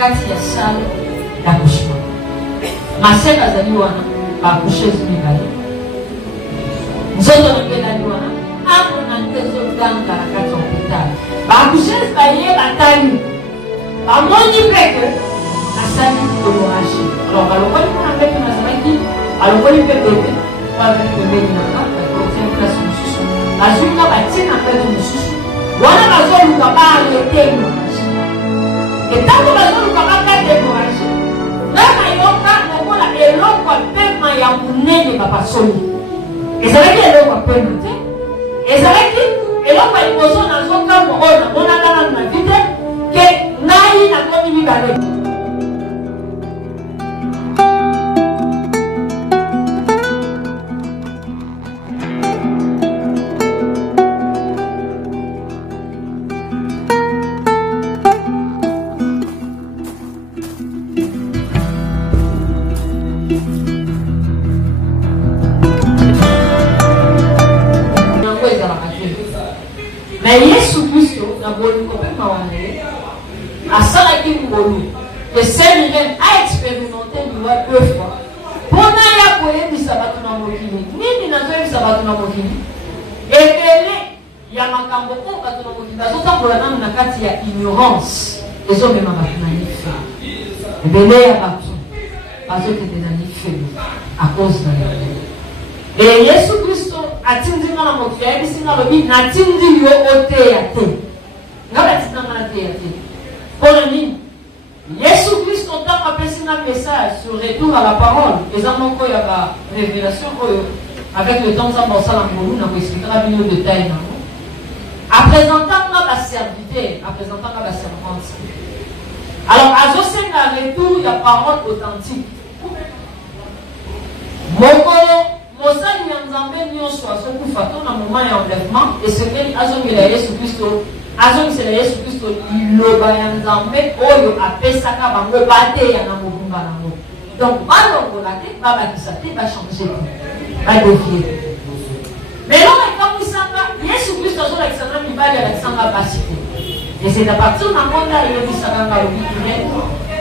kati ya salle d'accouchement. Maseka azali wana bakushezi mibale. Nzoto nabelani wana amo na ntezo ganga na kati ya hôpital. Bakushezi baye batali. Bamoni peke asali kolorashi. Alors balokoli kuna peke nazalaki alokoli pe bebe kwa bebe na kaka kote place mususu. Azuka batina peto mususu. Wana bazoluka ba arrêter kolorashi. Et tant que bazoluka ba kate kolorashi. Nana yoka nakola eloko pema ya munene bapasoli. Ezalaki eloko pema te. Ezalaki eloko liboso na zoka mona mona kala na vite ke nai na komi mibale. Mais Yesu Christo na boli kopema wane asala ki ngolu que Saint-Michel a expérimenté lui 2 fois. Pona ya koyebisa batu na mokili nini nazoyebisa batu na mokili ebele ya makambo ko batu na mokili bazotambola nanu na kati ya ignorance ezomema batu na nife ebele ya batu bazokende na nife à cause de la et Yesu Christo atindinga na mokili ayebisinga lobi natindi yo oteya te ngaba tindanga na teya te pona nini Yesu Christo ntango apesi na message sur retour à la parole eza moko ya ba révélation oyo avec le temps nzambe osala ngolu na koexplikaka bino détail nango apresentanga baserviteur apresentanga baservante alors azosenga retour ya parole authentique mokolo mosali ya nzambe nyonso azokufa to na moment ya enlèvement esengeli azongela Yesu Kristo azongisela Yesu Kristo liloba ya nzambe oyo apesaka bango bateya na mobumba nango donc balongola te babakisa te bachange te badevie mais lelo ekamisanga Yesu Kristo azolakisanga mibali alakisanga basi te et c'est à partir na ngonda ayebisaka nga lobi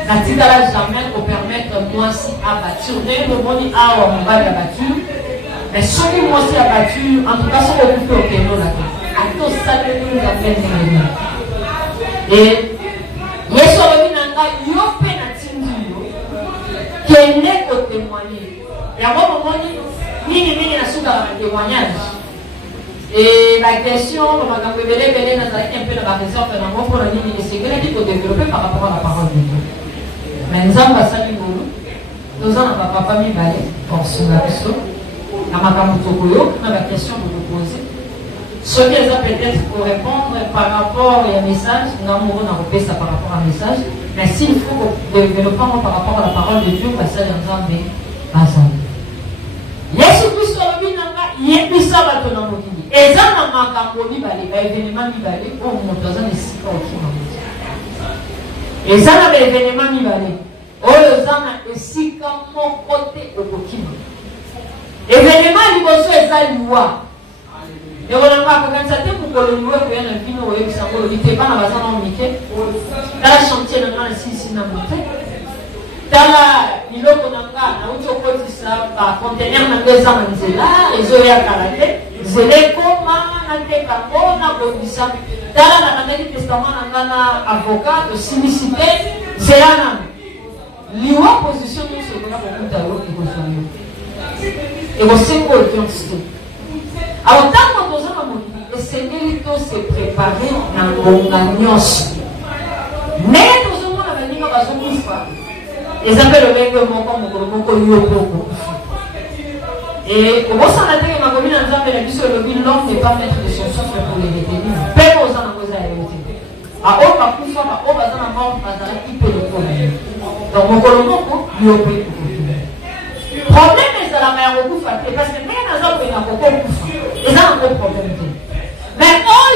natikala jamais kopermettre mwasi abatture ndenge lomoni awa mobali abatture mais celui moi aussi abattu, en tout cas, ça va couper au piano là. À tout ça, nous avons et Yesu Nanga, yo penatindi yo, qui n'est qu'au témoigner. Et à un moment, ni na souka un témoignage. Et la question, on va révéler un peu de la réserve, on va prendre les secrets qu'il faut développer par rapport à la parole de Dieu. Mais nous avons ça, nous avons papa mi balé, pour ce lapisseau. Na la question que vous posez. Ce qu'elles ont peut-être pour répondre par rapport à un message, nous avons repéré ça par rapport à un message, mais s'il faut développer par rapport à la parole de Dieu, ça est en train de passer. Yesu Christo Binanga, Yebisa Batonamokini. Et ça n'a pas qu'à événement Mibale, oh mon Dieu, c'est pas et ça n'a pas événement Mibale. Oh, le Zana est si comme mon côté au Kokima. Événement liboso eza liwa. Et on a pas quand ça te pour que le liwa que na vino et ça ko lité pas na bazana mike. Tala chantier na sisi na monte. Tala iloko nanga na ucho kotisa ba conteneur na ngeza na nzela, ezo ya kalate, zele koma na te kango na kodisa. Tala na Nouvelle Testament na na avocat de sinicité, zela liwa position nous se connaît beaucoup d'alo et construire. Et você confiance. Alors tant que nous avons et c'est mérito se préparer dans l'organios. Mais nous avons la venir à Zokufa. Et ça fait le même que mon corps et comment ça a été ma commune en Zambie, la mission de l'homme n'est pas maître de son souffle pour les détenus. Peu aux gens à cause de la vérité. À Opa Kufa, à Opa Zana mort, à Zana qui peut le problème. Donc mon colombo, il opère. Problème est à la mère au Kufa, parce que même dans un pays, il y a beaucoup de un problème. Mais on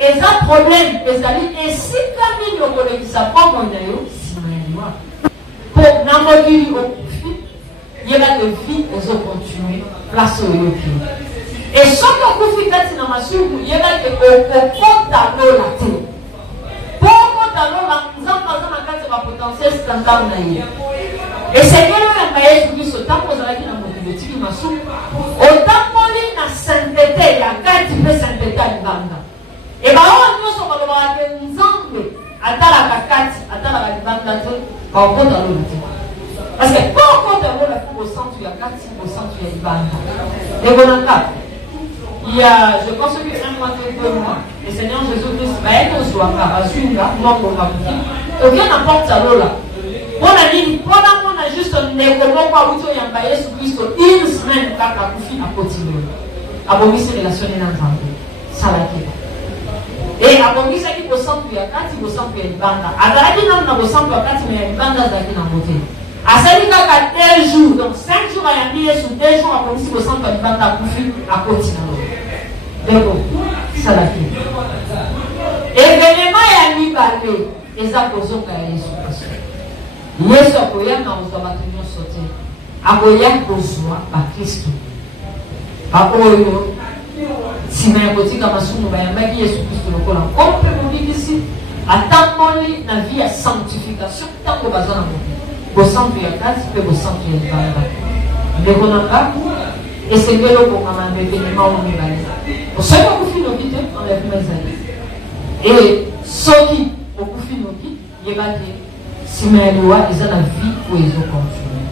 y a un problème, et si Camille au collègue qui s'apprend mon aïe, si pour n'importe au il y a de vie aux autres continuer place au Yoki. Et ce que vous faites dans ma suite, il y a de compte à l'eau la terre. Pour compte à l'eau la nous avons kati ba potentiel standard na ye. Et c'est que le Yesu Kristo tant que zalaki na motivation masumu autant moli na sainteté ya kati pe sainteté ya libanda. Et ba on nyonso ba ba ke nzambe atala ka kati atala ka libanda to ba ko ta lo. Parce que quand on a au centre ya kati au centre ya libanda. Et bonanga il y a, je pense que 1 mois, 2 mois, le Seigneur Jésus-Christ va être au soir, à Zunga, moi pour ma vie. Aucun n'importe ça là. On a dit, pendant qu'on a juste un écolo, quoi, où il y a un Jésus-Christ, une semaine, quand la couffie a continué. Abomi se relationner dans un peu. Ça l'a été. Et abomi se qui au centre, il y a 4, il y a au centre, il y a une bande. À la fin, on a au centre, il y a 4, mais il y a une bande dans la beauté. À celle qui a 2 jours, donc 5 jours, il y a mis sur 2 jours, abomi se au centre, il y a une bande à couffie, à continuer. Donc, ça l'a fait. Événement ya mibale eza kozoka ya Yesu Kristo. Yesu akoya na ozwa bato nyonso te. Akoya kozwa bakristo. Baoyo nsima ya kotika masumu bayambaki Yesu Kristo lokola kompe mobikisi atamboli na vie ya sanctification ntango baza na moto. Bosantu ya kati mpe bosantu ya libanda. Ndeko na nga esengeli okongama na événement oyo mibale. Osoki okufi noki te enlèvement ezali. Et soki okufi noki yebaki nsima ya liwa eza na vie oyo ezokontinue.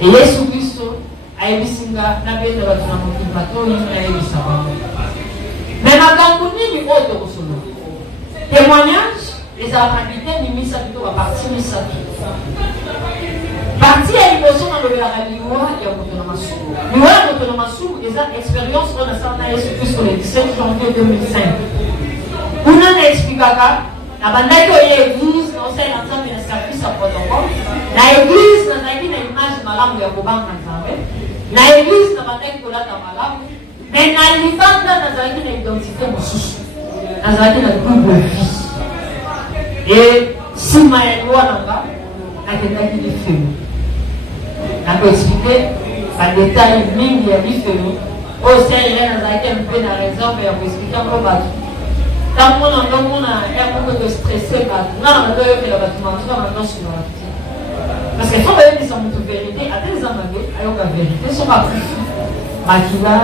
Et Yesu Kristo ayebisi nga nabenda bato na mokili bato oyo nayebisa bango. Mais makambo nini oyo tokosolola? Témoignage ezalaka biteni misato to baparti misato. Parti ya liboso nalobelaka liwa ya moto na masumu. Liwa ya moto na masumu eza expérience oyo nasala na Yesu Kristo le 17 janvier 2005. Kuna na explikaka na bandaki oyo église na osala na nzambe na service ya protocole. Na église nazalaki na image malamu ya kobanga nzambe. Na église na bandaki kolata malamu. Mais na libanda nazalaki na identité mosusu. Nazalaki na double vie. Et nsima ya liwa nanga nakendaki lifelo. Nakoexplike badetail mingi ya lifelo oyo sele nazalaki mpe na réserve ya koexplike yango bato ntango na ndomona yango kostresse bato nga na bato oyokela bato manzuka na nyonso na bato te parce que fo bayebisa moto vérité ate eza mabe ayoka vérité soki akufi makila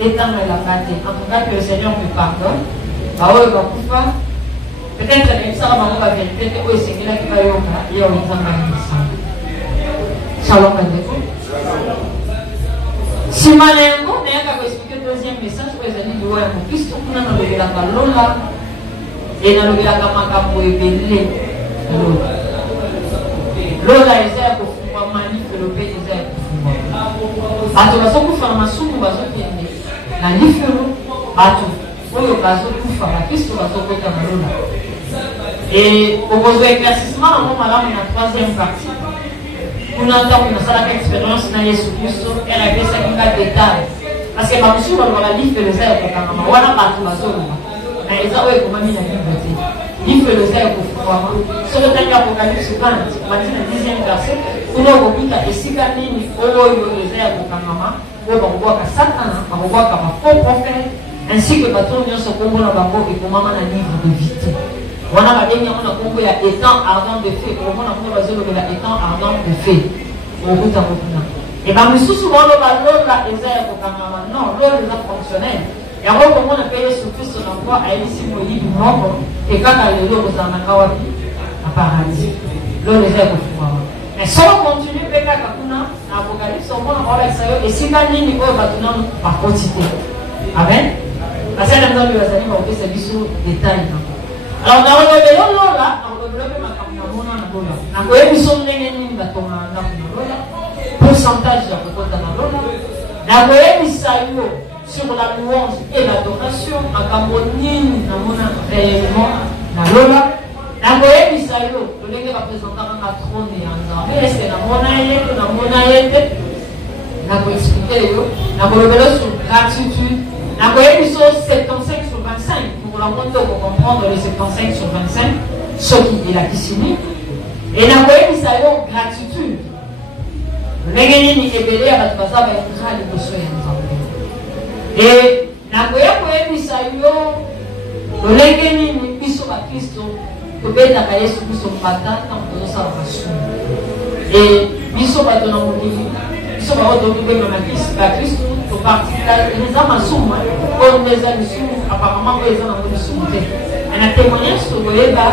etangelaka te en tout cas que le Seigneur me pardonne baoyo bakufa peut-être ebisaka bango bavérité te oyo esengelaki bayoka ye oyo nzambe ayebisanga. Shalom bandeko. Nsima na yango nayaka koexplike deuxième message oyo ezali liwa ya mokristo kuna nalobelaka lola e nalobelaka makambo ebele lola eza ya kofungwama lifelo mpe eza ya kofungwama bato bazokufa na masumu bazokende na lifelo bato oyo bazokufa bakristo bazokota na lola e okozwa éclaircissement nango malamu na troisième partie. Kuna ntango nasalaka expérience na Yesu Kristo ere apesaki nga détail parce que bamosusu balobaka lifelo eza ya kokangama wana bato bazoloba na eza oyo ekomami na bible te lifelo eza ya kofungwama soki otangi apocalypse 20 bandi na 10e verset kuna okobika esika nini oyo eza ya kokangama oyo bakobwaka satana bakobwaka bafaux prophète ainsi que bato nyonso kombo na bango ekomama na livre de vie te wana babengi yango na kombo ya étant ardent de feu omona kombo bazolobela étant ardent de feu okutango kuna e bamisusu baloba lola eza ya kokangama non lola eza fonctionnel yango komona mpe Yesu Kristo na mpo ayebisi moyibi moko e kaka lelo okozala na wapi na paradis lola eza ya kofungwama mais solo continue mpe kaka kuna na apocalypse omona baolakisa yo esika nini oyo bato nano bakoti te amen basala nzambe bazali baopesa biso détail nango. Alors, dans le vélo, là, dans le vélo, na koyebiso ndenge nini batonga ndako na lola pourcentage ya kokota na lola na koyebisa yo sur la louange et l'adoration makambo nini namona réellement na lola na koyebisa yo ndenge bapresentaka na trône ya nzambe ese namona ye to namona ye te na koexplike yo na kolobela sur gratitude na koyebiso 75 sur 25 pour la moto pour comprendre les 75 sur 25 ce qui est la piscine et na koyebisa yo gratitude ndenge nini ebele ya bato baza baekra liboso ya nzambe e na koyebisa yo ndenge nini biso bakristo tobetaka Yesu Kristo mbata ntango tozosala masumu. Et biso bato na mokili biso bao tokobengana bakristu topartika eza masumu oyo nde eza lisumu apparemment oyo eza nango lisumu te. Na témoignage tokoyeba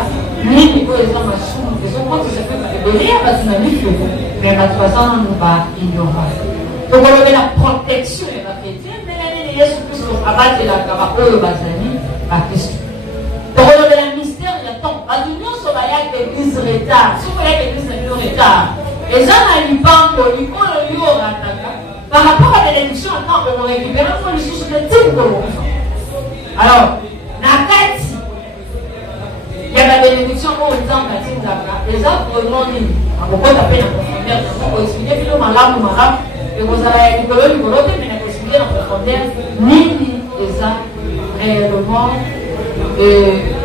nini oyo eza masumu ezokotisa mpe ebele ya bato na lifelo me bato baza nanu baignorant. Tokolobela protection ya bakretien ndenge nini Yesu Kristo abatelaka baoyo bazali bakristu. Tokolobela mystère ya temps bato nyonso bayaka église retard soki oyaka église na bino retard eza na libango likolo yo orataka par rapport à bénédiction ya temps okorécupéra ngo lisusu te tini kolokufa. Alors na kati ya babénédiction oyo nzambe atindaka eza vraiment nini akokota mpe na profondeur nakoexplike bino malamu ekozala ya likolo te me nakoexplike na profondeur nini eza réellement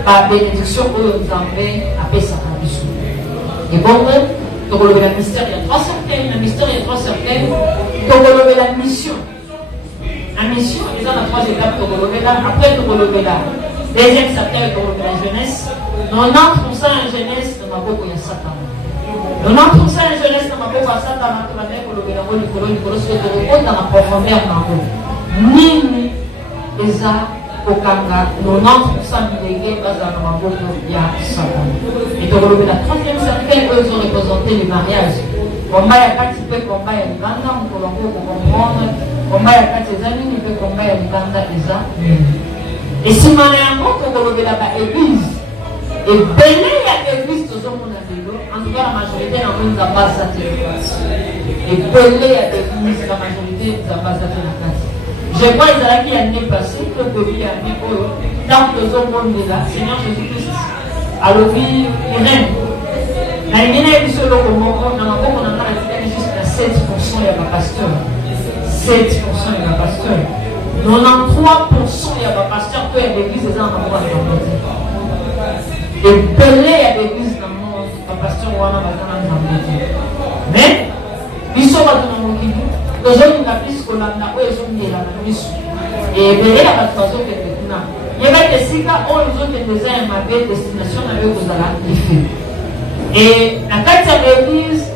babénédiction oyo nzambe apesaka biso. ebongo tokolobela mystère ya 3 cercueils. Na mystère ya 3 cercueils tokolobela mission. La mission eza na 3 étapes tokolobela. Après tokolobela deuxième cercueil tokolobela jeunesse. 90% ya jeunesse na maboko ya Satana. 90% ya jeunesse na maboko ya Satana tobandaki kolobela ngo likolo soki tokokota na profondeur nango nini eza kokanga 90% bilenge bazala na maboko ya Satana. Et tokolobela troisième cercueil oyo ezoreprésente le mariage. Komba ya kati mpe komba ya libanda mokolo yango okokomprendre komba ya kati eza nini mpe komba ya libanda eza nini. Esima na yango tokolobela baéglise ebele ya église tozomona lelo en tout cas la majorité nango nzambe aza te na kati. Ebele ya église la majorité nzambe aza te na kati. Je crois ezalaki ya année passée to tobi ya année oyo ntango tozomondela Seigneur Jésus-Christ alobi irene nalingi nayebi biso eloko moko na maboko na nga natikali juste na 7% ya bapasteur. 7% ya bapasteur. 93% ya bapasteur to ya l'église eza na maboko ya nzambe te. Ebele ya l'église na monde bapasteur wana baza na nzambe te. Mais biso bato na mokili tozolinga plus kolanda oyo ezongela na biso. Ebele ya bato bazokende kuna yebaki esika oyo ezokende eza ya mabe destination na yo kozala efe. Et la carte de l'église,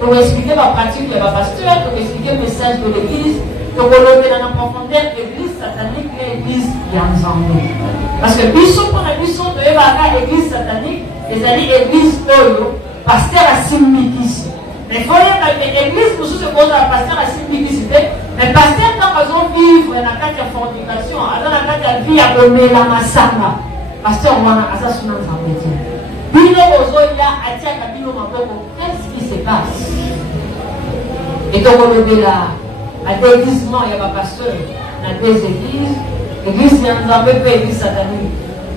pour expliquer la pratique de la pasteur, pour expliquer le message de l'église, pour relever dans la profondeur l'église satanique et l'église Yanzambe. Parce que biso pour la biso de l'église satanique, les alliés l'église Polo, pasteur à Simbikisi. Mais il faut dire que l'église, pour ceux qui posent la pasteur à Simbikisi, mais pasteur quand ils ont vivre dans la carte de fornication, dans la carte de vie à la Massanga, pasteur Wana, assassinat Zambé. Bino Ozoya Atiaka Bino Maboko, qu'est-ce qui se passe? Et donc on est là, à déguisement, il y a un pasteur, dans deux églises, l'église Yanzambe et l'église satanique.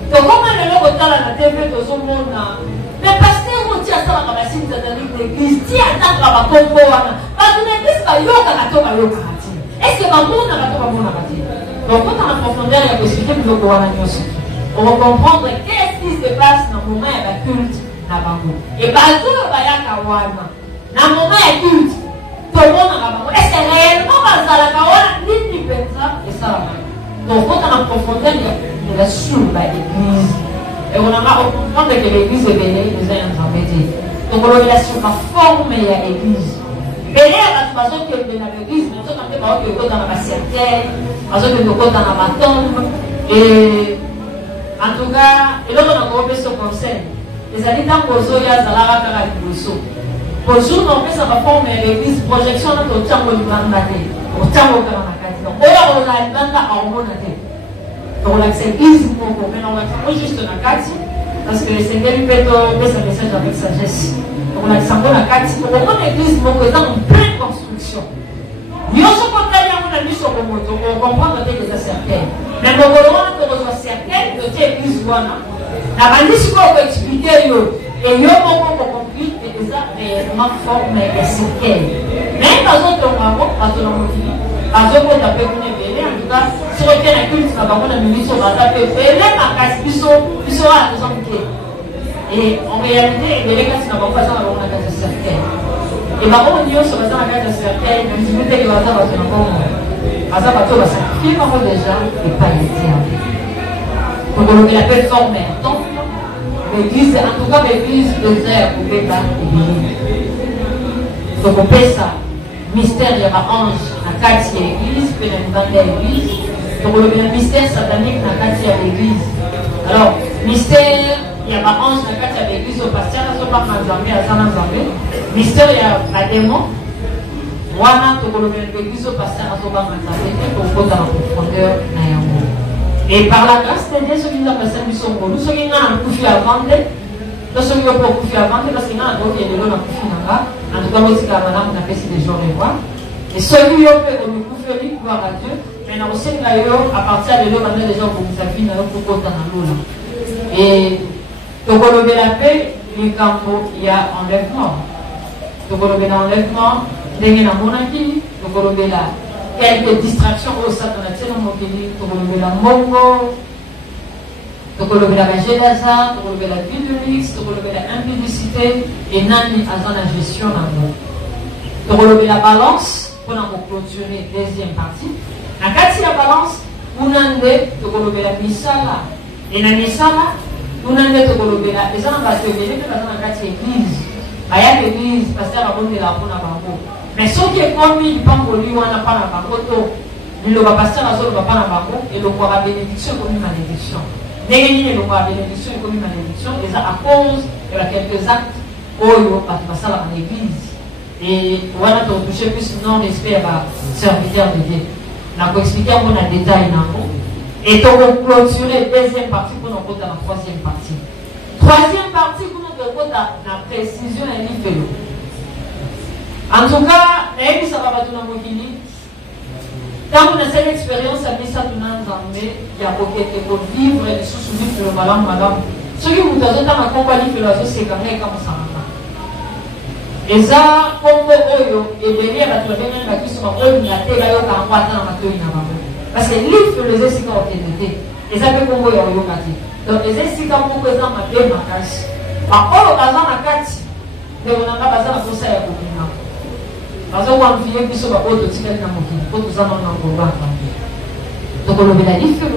Donc comment le logo dans la TV, tout le monde a. Mais pasteur, on tient ça dans la signe satanique de l'église, tient ça dans la combo, parce que l'église va yoga à toi, yoga à ti. Est-ce que ma monde a toi, mon abati? Donc quand on a profondeur, il y a possibilité de logo à la nuance. On va comprendre qu'est-ce qui se passe dans le moment de la culte na bango. Et bazo bayaka wana. Dans le moment de la culte, tout le monde na bango. Est-ce que réellement bazala kawana nini pensa et ça? Donc quand on a profondeur de la sur l'église, et on a comprendre que l'église est bénie, nous avons entendu. Donc on a sur la forme de l'église. Bénie à la façon que de l'église, nous avons entendu que dans la cercueil, nous avons entendu que dans la tombe et en tout cas, et l'autre on a compris ce conseil. Les amis dans Bozoya, Zalara, Karabiboso. Bonjour, on fait ça va former l'église projection dans le temps où il va naître. Au temps où il va naître. Donc, on a une bande à hormonate. Donc, on a cette église pour qu'on on va juste la carte. Parce que le Seigneur lui fait sa message avec sagesse. Donc, on a dit ça pour la carte. Donc, on a une église pour qu'on est en pleine construction. Nous sommes en train de nous sur le moto. On comprend que c'est certain. Mais le gouvernement que reçoit certaines de ces églises, la manière qu'on peut expliquer, et yo pour compris que ça réellement forme et certain. Mais par exemple, on va voir, parce que l'on dit, parce qu'on a fait une belle, en tout cas, si on tient la culte, on va voir la ministre, on va taper, et même à casse, ils sont à 200 pieds. Et en réalité, les cas, si on va pas ça, on va avoir un certain. Et par contre, on sur la carte de cercueil, même si vous êtes là, vous êtes encore. Parce que vous êtes sacrifié par déjà, et pas les diables. Donc, on appelle former un temple, l'église, en tout cas l'église de terre, vous pouvez pas oublier. Donc on fait ça. Mystère, il y a un ange, à 4 l'église, puis il y a une bande l'église. Donc le mystère satanique, à 4 l'église. Alors, mystère, il y a un ange, à 4 l'église, au pasteur, à Sopa Manzamé, à Sana Zambé. Mystère, il y a un démon. Wana, tu peux l'église, au pasteur, à Sopa Manzamé, pour qu'on dans la profondeur, et par la grâce de Dieu, ceux qui ont passé du son, nous, ceux qui ont un coup à vendre, ceux qui ont un coup à vendre, parce qu'il y a un autre qui est de l'eau, en tout cas, aussi, la madame, on a fait des jours et voir. Et celui qui a fait le coup de gloire à Dieu, mais on a aussi à partir de l'eau, on a des gens pour vous appuyer dans l'eau pour dans l'eau. Et donc, on a la paix, il y a enlèvement. Donc, on a l'enlèvement, il y a la monarchie, donc on a quelques distractions au Satan, donc on a la mongo, donc on a la gélasa, donc on a la ville de luxe, donc on a la impudicité, et nani a la gestion dans le monde. Donc on a la balance, pour clôturer la deuxième partie. La quatrième balance, on a la misala. Et la misala, on a la les gens vont se lever, parce qu'on a la église. Il y a l'église, parce qu'il y a la bonne banco. Mais ceux qui est commis, ils pensent que lui, on n'a pas la banco, il va passer à la zone, il va pas la banco, et le roi a bénédiction comme une malédiction. Négatif, le roi a bénédiction comme une malédiction, et ça à cause de quelques actes, où il va passer à l'église. Et voilà, tu as touché plus non-respect à serviteur de Dieu. On a expliqué un détail dans le et tu as clôturé la deuxième partie pour nous côté la troisième partie. Troisième partie pour nous côté la précision et l'effet. En tout cas, ça va tout dans le quand on a cette expérience, à ça tout dans le il y a beaucoup de vivre et de sous-vivre le madame. Ceux qui vous ont dans la compagnie de la société, c'est comme ça. Et ça, comme Oyo, et derrière la troisième qui sont en haut, il y a des gens qui ont un parce que l'île fait les essais quand on était. Et ça fait comme Oyo, donc les essais quand on présente ma bien ma cache. Par contre, dans la cache, mais on n'a pas besoin de ça à Bokina. Parce qu'on va enfiler plus sur la haute, tu vas dans Bokina. Pour tout ça, on a un combat. Donc on levé la livre,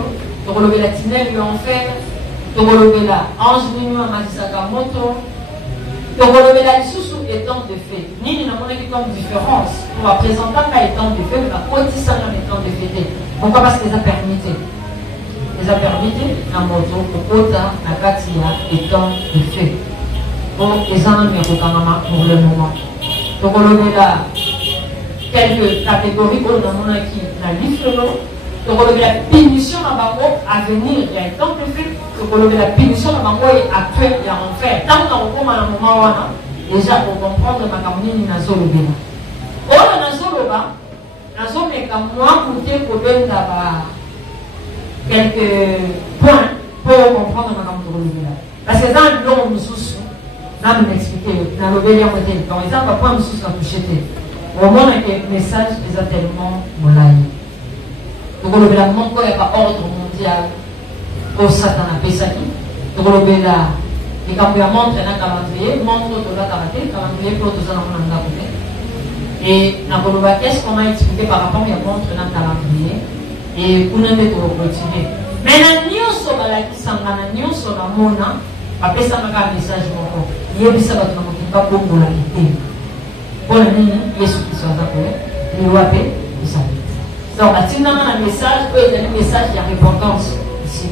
donc on levé la tinelle, lui en fait. Donc on levé la ange, lui en Masisaka Moto. Donc, on le met sous étant de fait. Ni nous avons comme différence. On va présenter un étant de fait, mais la quotidien un étant de fait. Pourquoi? Parce qu'ils ont permis. Ils ont permis un moto pour quota la katia étant de fait. Donc, ils ont mis pour le moment. Donc, on le met là quelques catégories où nous avons qui la livre. Donc, on le met la punition à venir. Il y a étant de fait. Donc, on a la punition de Mango est actuelle et en fait. Tant qu'on a un moment, déjà pour comprendre ma campagne, n'a pas le bien. On a n'a comme moi, pour quelques points pour comprendre ma campagne. Parce que dans le long, nous sommes, là, nous m'expliquer, dans le bien, on était, par exemple, point, nous sommes touchés. Au moins, le message est tellement moulaï. Donc, on a la Mango est pas ordre mondial. Au Satan a fait ça qui donc on le là et quand on montre un calendrier montre tout la calendrier pour tout ça dans le monde et qu'est-ce qu'on a expliqué par rapport à montre un calendrier et pour nous mettre au continuer mais la news sur la qui s'en va la news sur la mona après ça m'a message encore il y a ça va tout le monde pas pour la quitter pour le nini Jésus qui soit d'accord il va payer ça donc à ce moment-là le message peut être un message de repentance ici.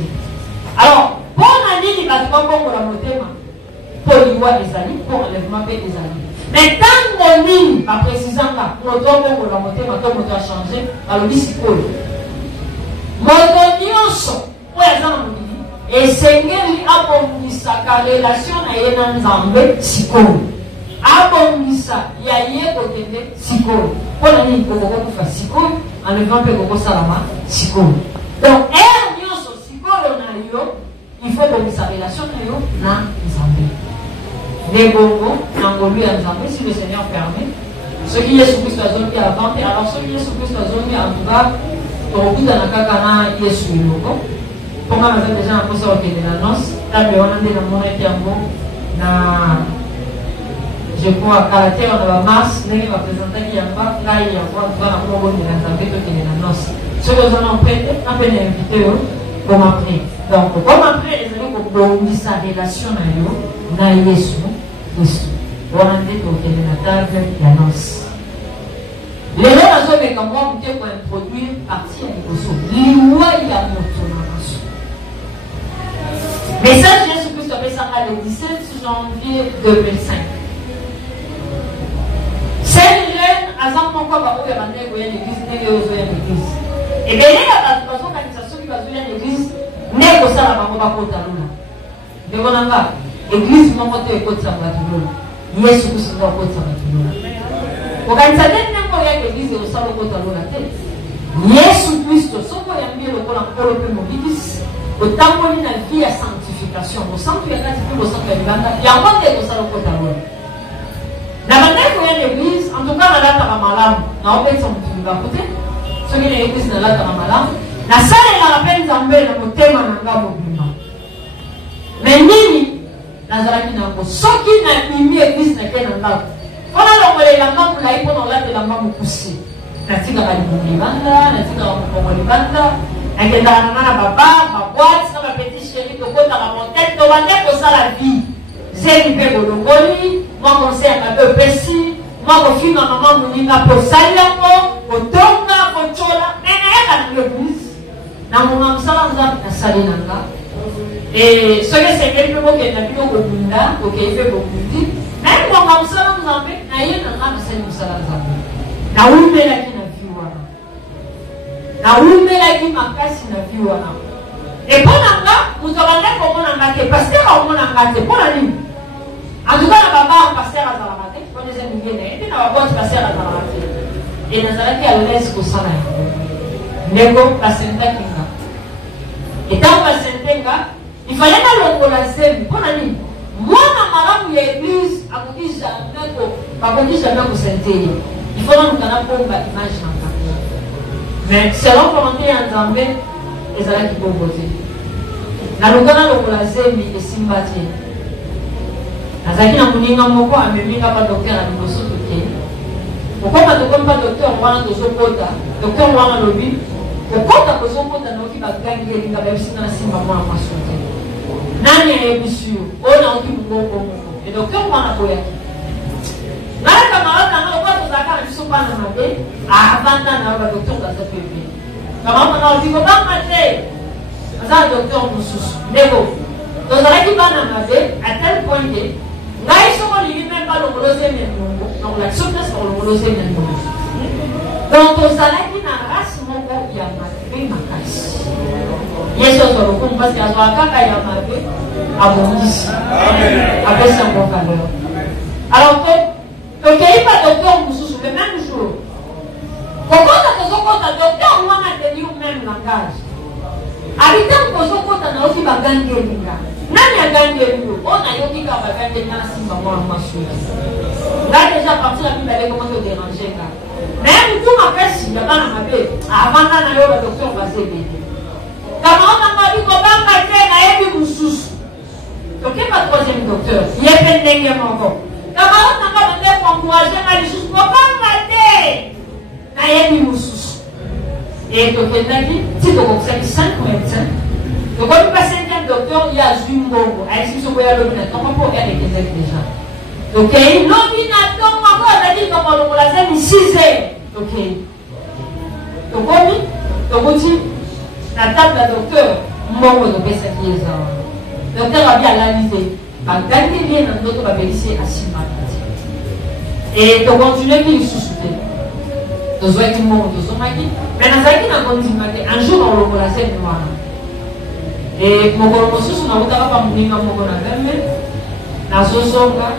Alors, pour l'année, il va te voir pour la motema. Pour l'Iwa des amis, pour l'enlèvement des amis. Mais tant qu'on ligne, en précisant là, pour le temps pour la motema, comme on a changé, alors lui, c'est quoi? Motonioso, pour exemple, et Seigneur, abondissa, car relation n'a rien ensemble, c'est quoi? Abondissa, il y a hier côté, c'est quoi? Pour l'année, il faut qu'on fasse c'est quoi? Enlèvement de Gogo Salama, c'est quoi? Donc, il faut que sa relation n'a les bongos, n'engolus à Nzambé, si le Seigneur permet. Ce qui est sous Christ à zone qui a vanté, alors ce qui est sous Christ à zone qui en tout cas, pour beaucoup dans la kakana, il est sous le logo. Pour moi, vous avez déjà un peu ça au Québec de l'annonce. Là, on a des moments qui ont je crois qu'à la terre, on a mars, mais il va présenter qu'il y a pas, là, il y a quoi, on va avoir de l'Nzambé au Québec de l'annonce. Ceux qui ont prêté, on peut les inviter pour m'appeler. Donc, comme après, les amis, sa relation na Yesu Christ. On a dit que la table la noce. Les gens ont comment pour introduire partie à l'écosso. L'Iwa il a montré dans la nation. Message Jésus-Christ a ça le 17 janvier 2005. C'est une jeune, à ce moment-là, on va aller à l'église, l'église. Et bien, il y a une organisation qui va aller à l'église, n'est pas ça, on va pas de l'église, on va pas Yesu Christ va côté ça. Organisation n'est pas l'église, on va pas Yesu Christ, soko yambie lokola nkolo pe mobikisi otamboli na vie ya sanctification au centre ya kati pe au centre ya libanda yango nde kosala kota lolo na bandeko ya l'église en tout cas nalataka malamu na opesa mokili bakote soki na église nalataka malamu nasalelaka mpe nzambe na motema na nga mobima me nini nazalaki nango soki nabimi église nake na ndako mpona longolela nga molai mpona olatela nga mokusi natikaka libumu libanda natikaka mokongo libanda nakendaka nanga na baba babwati na bapeti sheri tokotaka montete tobande kosala vie zemi mpe bolongoli mwa conseil ya mabe opesi mwa kofinga mama moninga mpo osali yango kotonga kocola me nayaka na l'église na monga mosala nzambe nasali nanga soki esengeli mpe bokenda bino kobunda kokei mpe bobundi naye monga mosala nzambe naye nanga nasali mosala nzambe naumelaki na vi wana naumelaki makasi na vi wana epona nga moto abande komona nga te paster aomona nga te mpona nini antuka na baba paster azalaka te mpona eza mingene epe na babwati paster azalaka te e nazalaki alese kosala yango ndeko basentaki nga etango basente nga ifale nalongola zemi mpona nini mwana malamu ya église akoki jamais kosente ye il faut que nous ayons une image dans ta vie. Mais selon volonté en Zambé, les gens qui peuvent voter. Dans le cas de la Zemi et Simbati, Nazaki na muninga moko ameminga pa docteur na liboso toke. Pourquoi pas de docteur wana tozokota, docteur wana lobi, kokota kozokota na oki bagangi elinga babisi na simba mwana masote. Nani ayebisu ona oki mgongo moko. Et docteur wana boyaki. Nala camarade na kwa tozaka na biso pana mabe avanda na ba docteur da pepe kama na ndiko banga te aza docteur mususu ndeko tozala ki bana mabe à tel point que ngai soko li même pas le molose menongo donc la chose sur le molose menongo donc tozala ki na race moko ya mabe makasi yeso to ko parce que azo kaka ya mabe abondisi amen apesa mon valeur alors donc il n'y a pas de docteur le même jour. Pourquoi tu as docteur ou on a tenu au même langage? Habitant que tu as aussi bagangé linga. Nani a gagné lui? On a eu qui a bagangé na simba moi masou. Là déjà parti la Bible elle commence à déranger là. Même tout ma peste, il y a pas na mabe. Avant na yo le docteur va se aider. Quand on a dit qu'on va passer na yebi mususu. Donc il n'y a pas troisième docteur. Il y a pas d'engagé encore. Camarade n'a pas besoin d'encourager ma licence pour pas mater. Naïe Moussous. Et donc, il a dit, si tu as 5 médecins, donc quand tu passes 5e docteur, il y a une bombe. Elle s'est souvenue à l'ordinateur, on peut regarder les aides déjà. Donc, l'ordinateur, encore, on a dit qu'on va la faire 6 heures. Ok. Donc, on dit, la table de docteur, moi, on va faire ça qui est ça. Docteur a bien analysé. Bagandi bien dans notre babelisi à Simati. Et donc continuer qui sous-souté. Nous voyons que nous sommes aquí. Mais nous avons continué. Un jour on le place moi. Et mon colombosus on a voté à pas mourir comme on a même. La sosonga.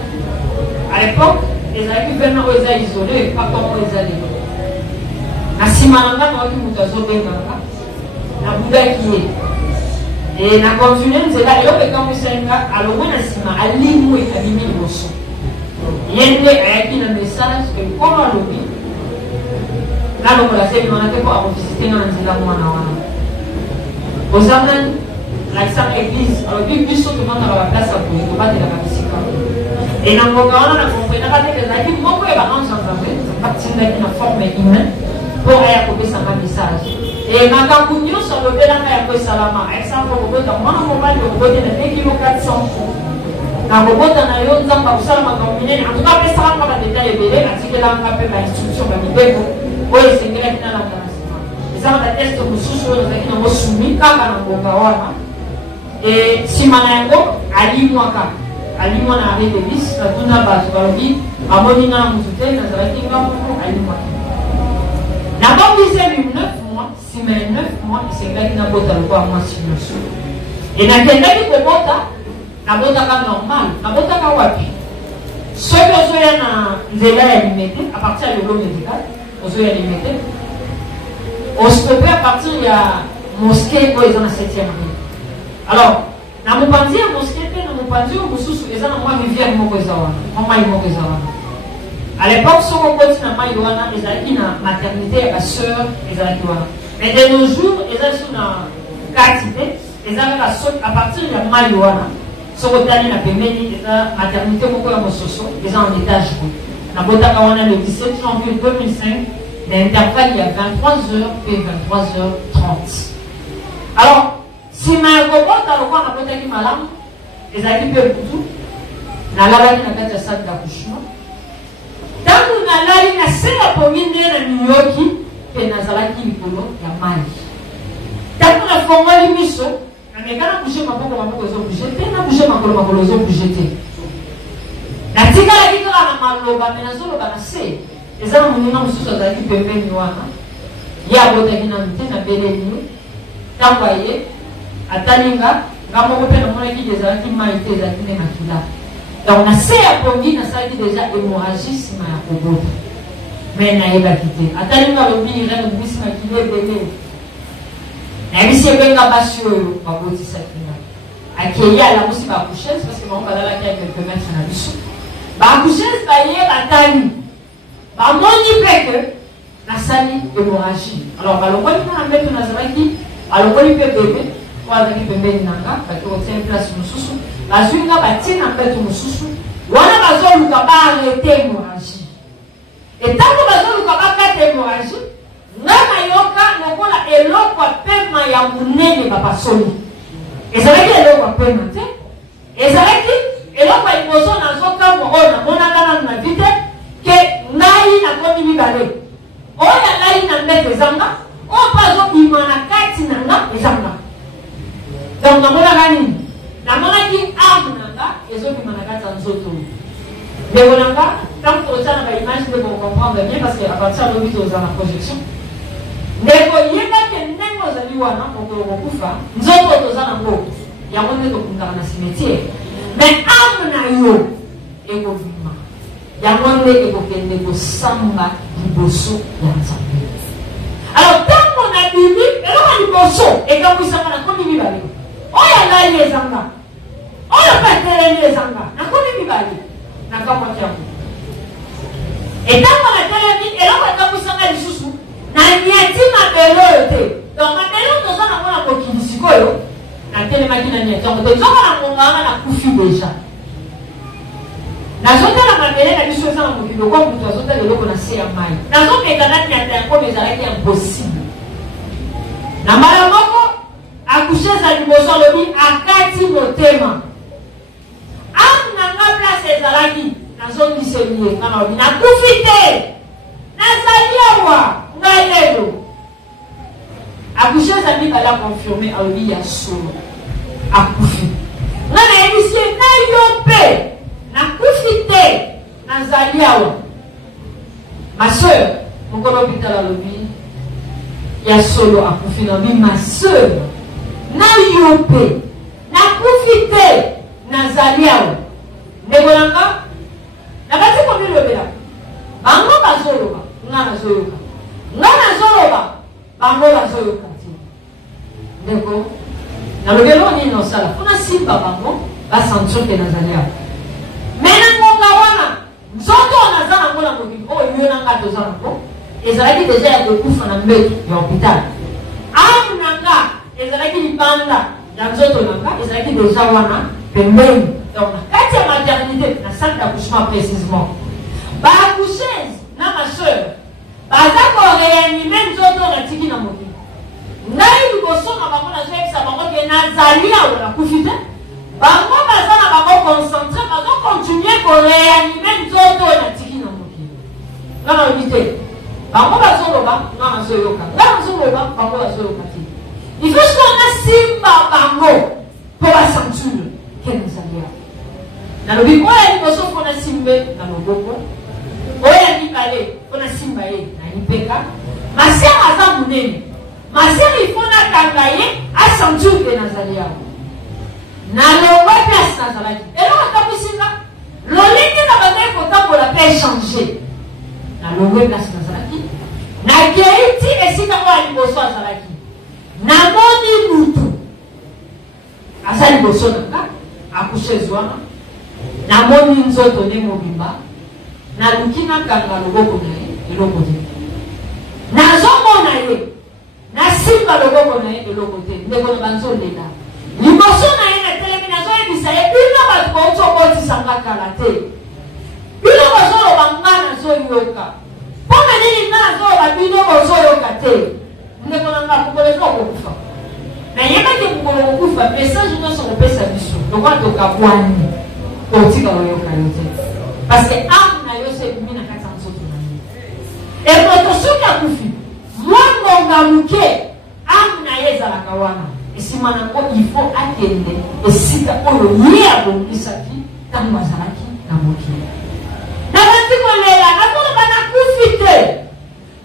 À l'époque, les amis venaient aux isolés, pas comme aux alliés. La Simananga nous avons voté à Zobenganga. La Bouddha qui est. Et na continué c'est là et on quand vous savez alors on a sima alimu et abimi bosso yende ayaki na message que comment lobi là donc la série on a fait pour visiter dans nzela mwana wana ozana la sainte église alors puis biso tout le monde à la place à pour ko batela ka bisika et na ngoka wana na comprendre ka te la ki moko e ba ensemble ça partir na forme humaine pour aya ko pesa ma message Et ma campagnon sur le bel à quoi salama. Exemple, robot à moi, mon mari, le robot de 1 kg 400. La robot en a eu un temps pour ça, ma combinaison. En tout cas, ça va pas détailler les bébés, parce que là, on a fait ma instruction, ma bébé. Oui, c'est vrai que dans la classe. Et ça, on a testé pour sous-sur, on a dit, on a soumis, quand on a un et si manango, ali mwaka. Ali mwana avec des vis, la tuna base, on va dire, à monina, on se fait, on a dit, ali mwaka. La bonne dizaine, 9 mois, si mais 9 mois, c'est vrai qu'il n'a pas de quoi, moi, si nous sommes. Et dans quel cas, il faut pas, la bota normal, la bota wapi. Ceux qui ont un zéla limité, à partir de l'eau médicale, aux yeux limités, on se peut à partir de la mosquée pour les en 7e année. Alors, dans mon panzi, la mosquée, dans mon panzi, on se souvient, on a moins rivière, à l'époque, ce qu'on continue à Maïwana, les amis dans la maternité, la soeur, les amis. Mais de nos jours, les amis sont dans la quantité, les amis à partir de la Maïwana, ce qu'on a dit la pemeni, la maternité, beaucoup de socio, les en étage. La Botakawana le 17 janvier 2005, l'intervalle il y a 23h et 23h30. Alors, si ma robot a le droit à la malam, les amis peuvent tout, la lavage n'a pas de salle d'accouchement. Tant qu'on a là, il y a celle pour venir à New York, que Nazalaki Mikolo, il y a mal. Tant qu'on a formé l'émission, mais quand on a bougé ma peau, ma peau, ils ont bougé, on a bougé ma peau, ils ont bougé. La tika la tika na maloba, mais na zolo ba se. Les gens nous n'ont pas sorti de pembe noana. Il y a bote qui n'a pas na beleni. T'envoyer à Talinga, quand on peut nous montrer des gens qui m'a été des gens qui là. Donc, on a essayé à pongi, on a essayé déjà hémorragisme à Kobo. Mais on a évité. À Talinga, on a dit, il y a un bisme qui est bébé. Et puis, c'est bien qu'à on va voir ça. À Kéya, la musique va coucher, parce que on va là quelques mètres dans la biche. Bah, coucher, ça y est, la taille. Bah, mon n'y que la salle hémorragie. Alors, bah, le point qu'on a mis dans la salle qui, alors, on y peut bébé, on a dit bébé nanga, parce qu'on tient place sur le sous-sous. La zunga batine en fait au sous-sous. On a besoin de arrêter l'hémorragie. Et tant que besoin de arrêter l'hémorragie, on a yoka, on a eloko à paiement ya munene papa soli. Et ça veut dire eloko à paiement, et ça veut dire eloko à imoso na zoka mo na kana na vite que nai na komi mibale. O ya nai na mbete zanga, o pazo imana kati na nga ezanga. Donc na mona gani. La maladie arme nanga, et autres qui m'ont nzoto. Mais on a pas, tant que ça n'a pas image de comprendre bien, parce qu'à partir de l'hôpital, dans la projection. Mais quand il y a que n'importe quoi, zaliwana, on peut recouvrir. Nzoto dans un groupe, il y a un monde de comprendre dans ce métier. Mais arme na yo, et qu'on vit. Il y a un monde de samba, du bosso, il y a un samba. Alors, tant qu'on a bibi, et là, on a du bosso, et quand vous savez, on a connu bibi. Oh, il y a les zanga. Oh, il y a les zanga. On a connu bibi. On a connu bibi. Et tant qu'on a télé, et là, on a connu bibi sous-sous. On a mis un petit mabelo. Donc, mabelo, nous avons un coquille ici. On a télé machine. Donc, nous avons un coufi déjà. Na zote la mabele na biso za mokilo kwa mtu azote lelo kona se ya mai. Na zote kanati ya tanko bezalaki impossible. Na mara moko akusheza liboso lobi akati motema. Am na nga place ezalaki na zone disemie kana obi na kufite. Na zaliawa ngalelo. Akusheza ni bala confirmer obi ya solo. Akufi. Na ebisie na yope. Na kufite na zaliawa. Ma soeur, mon hôpital à l'obi, il y a solo à kufi na bi ma soeur. Na yope, na kufite na zaliawa. Nebolanga, na basi komi lobela. Bango bazoloba, nga nazoloba. Nga nazoloba, bango bazoloba. Ndeko, na lobelo ni no sala. Kuna simba bango, basancho ke na zaliawa. Mena ngonga wana nzoto nazana ngona mokili o yona ngato zana ko ezalaki deja ya kokufa na mbeto ya hôpital am nanga ezalaki libanda ya nzoto nanga ezalaki deja wana pembeni. Donc kati ya maternité na salle d'accouchement précisément ba accoucheuse na ma soeur baza ko réanimer nzoto na tiki na mokili ngai liboso na bango nazoyebisa bango ke nazali awa nakufi te bango baza na bango concentré bazocontinue koreanime nzoto oyo natiki na mokili nga nalobi te bango bazoloba nga nazoyoka nga nazoloba bango bazoyoka te ifesko nasimba bango mpo basenture ke nazali awa nalobi oyo ya liboso mpo nasimbe na loboko oyo ya mibale mpo nasimba ye na lipeka masere aza monene masere ifo nakanga ye asenture ke nazali awa nalongwa place nazalaki eloko atabisinga lolenge na bazali kotambola mpe échange nalongwe place nazalaki nakei ti esika oyo ya liboso azalaki namoni mutu aza liboso nanga akushe zwana namoni nzoto nde mobimba naluki nakanga loboko na ye eloko te nazomona ye nasimba loboko na ye eloko te ndeko na banzolela liboso na ye natelemi nazoyebisa ye bino bato baotokotisanga kala te bino bozoloba nga nazoyoka mpona nini nga nazoloba bino bozoyoka te ndeko na nga mokolo eza okokufa nayebaki mokolo kokufa message nyonso kopesa biso lokola tokabwani kotika koyoka yo te parce que ame na yo so ebimi na kati ya nzoto na ye emoto soki akufi mwangonga moke ame na ye ezalaka wana esima nango ifo akende esika oyo ye abongisaki ntango azalaki na mokili nabandi kolela nakoloba nakufi te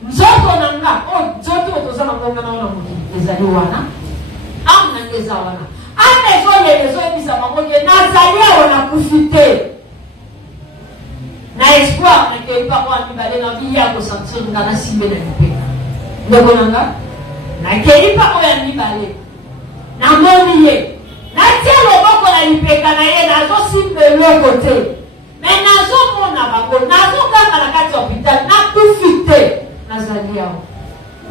nzoto na nga oyo nzoto oyo toza nangonga na wana mokili ezali wana ame nanga eza wana ame ezolela ezoyebisa bango ke nazali awa nakufi te na espoir nakei bango ya mibale na biya kosentir nga nasimbe na lipeka ndeko na nga nakei bango ya mibale namoni ye natia loboko na lipeka na ye nazosimba eloko te me nazomona bango nazokanga na kati ya hopital nakufi te nazali awa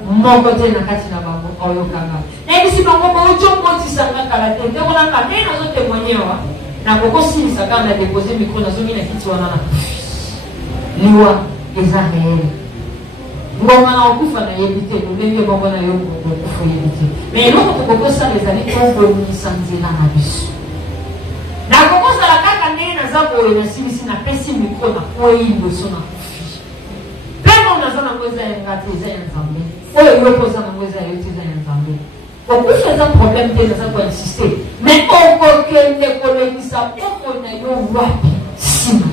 moko te na kati na bango oyokanga nayebisi bango boocokotisanga kala te ndekolanga nde nazotemoigne awa nakokosilisa kaka na depose mikro nazomi na kiti wana na liwa eza reele ngonga na okufa nayebi te lolenge bongo na yo okufa oyebi te me eloko tokokosala ezali kobongisa nzela na biso nakokosala kaka ndenge naza boye nasilisi napesi mikro nakwei liboso na kofi mpe ngo naza nango eza yanga te eza ya nzambe oyo yo mpo oza nango eza yo te eza ya nzambe okufa eza problème te naza koinsiste me okokende kolekisa poko na yo wapi nsima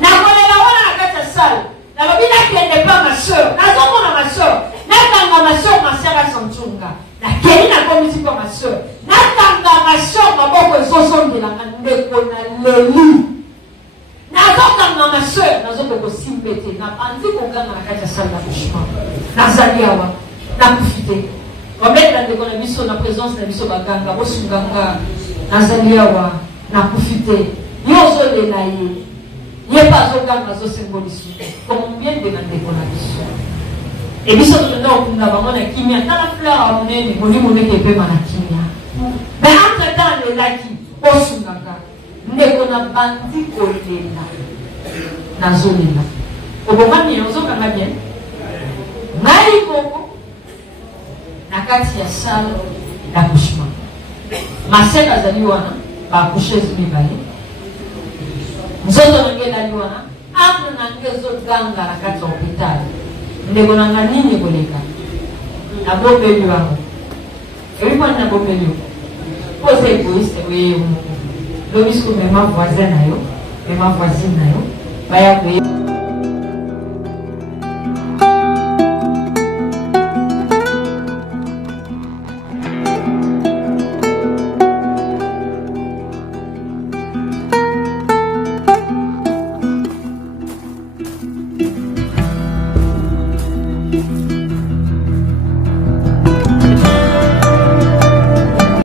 nakolela wana na kati ya sale nalobi nakende pa maseur nazomona maseur nakanga maseur maseur asantunga nakeli nakomisi pa maseur nakanga maseur maboko ezosongelanga ndeko na leli nazokanga maseur nazokokosimbe te napandi kokanga na kati ya sale na couchement nazali awa nakufi te kometela ndeko na biso na présence na biso baganga bosunganga nazali awa nakufi te yo ozolela ye ye pa azokanga azosembolisa combien de bandeko na biso ebiso tokenda kokunda bango na kimia tala fleur ya monene molimo ndenge epema na kimia me entre temps alelaki osungaka ndeko na bandi kolela nazolela obongami ozokanga bien ngai moko na kati ya salle d'accouchement maseke azali wana baaccoucheuse mibale nzoto nange elali wana ame nange ezoganga na kati ya hopital ndeko nanga nini koleka nabombeli wango ebikwani nabombeli yo poza egoiste oye moko lobi siko mema voisin na yo mema voisine na yo baya koye